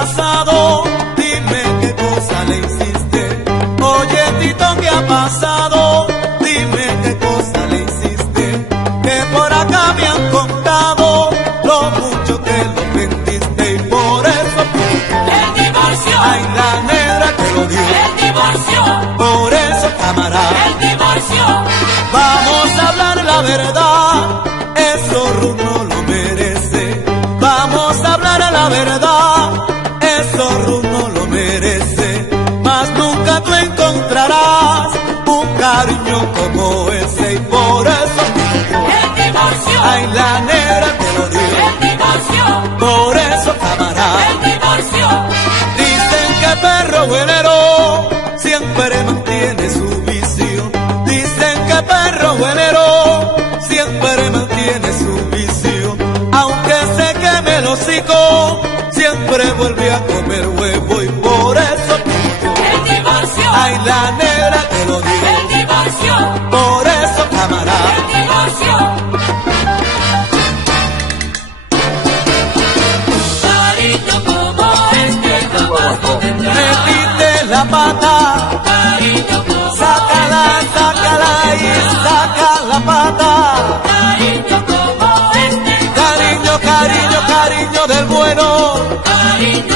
pasado? Dime qué cosa le hiciste. Oye, Tito, ¿qué ha pasado? Dime qué cosa le hiciste. Que por acá me han contado lo mucho que lo vendiste y por eso El divorcio. ay, la negra te lo dio. El divorcio. Por eso, camarada, El divorcio. vamos a hablar la verdad. Eso Ruth no lo merece. Vamos a hablar la verdad. Eso Ruth no lo merece. Mas nunca tú encontrarás un cariño como ese y por eso El divorcio. ay, la negra te lo dio. El divorcio. Por eso, camarada, El divorcio. dicen que perro buenero siempre mantiene su vicio. Dicen que perro buenero siempre mantiene su vicio. Aunque se queme el hocico, siempre vuelve a comer huevo y por eso El divorcio. ay, la negra te lo digo. El divorcio. Por eso, camarada, El divorcio. Cariño como este jamás lo tendrá. metiste la pata, Cariño como sácala, sácala y saca la pata. Cariño como este Cariño, cariño, cariño del bueno. Cariño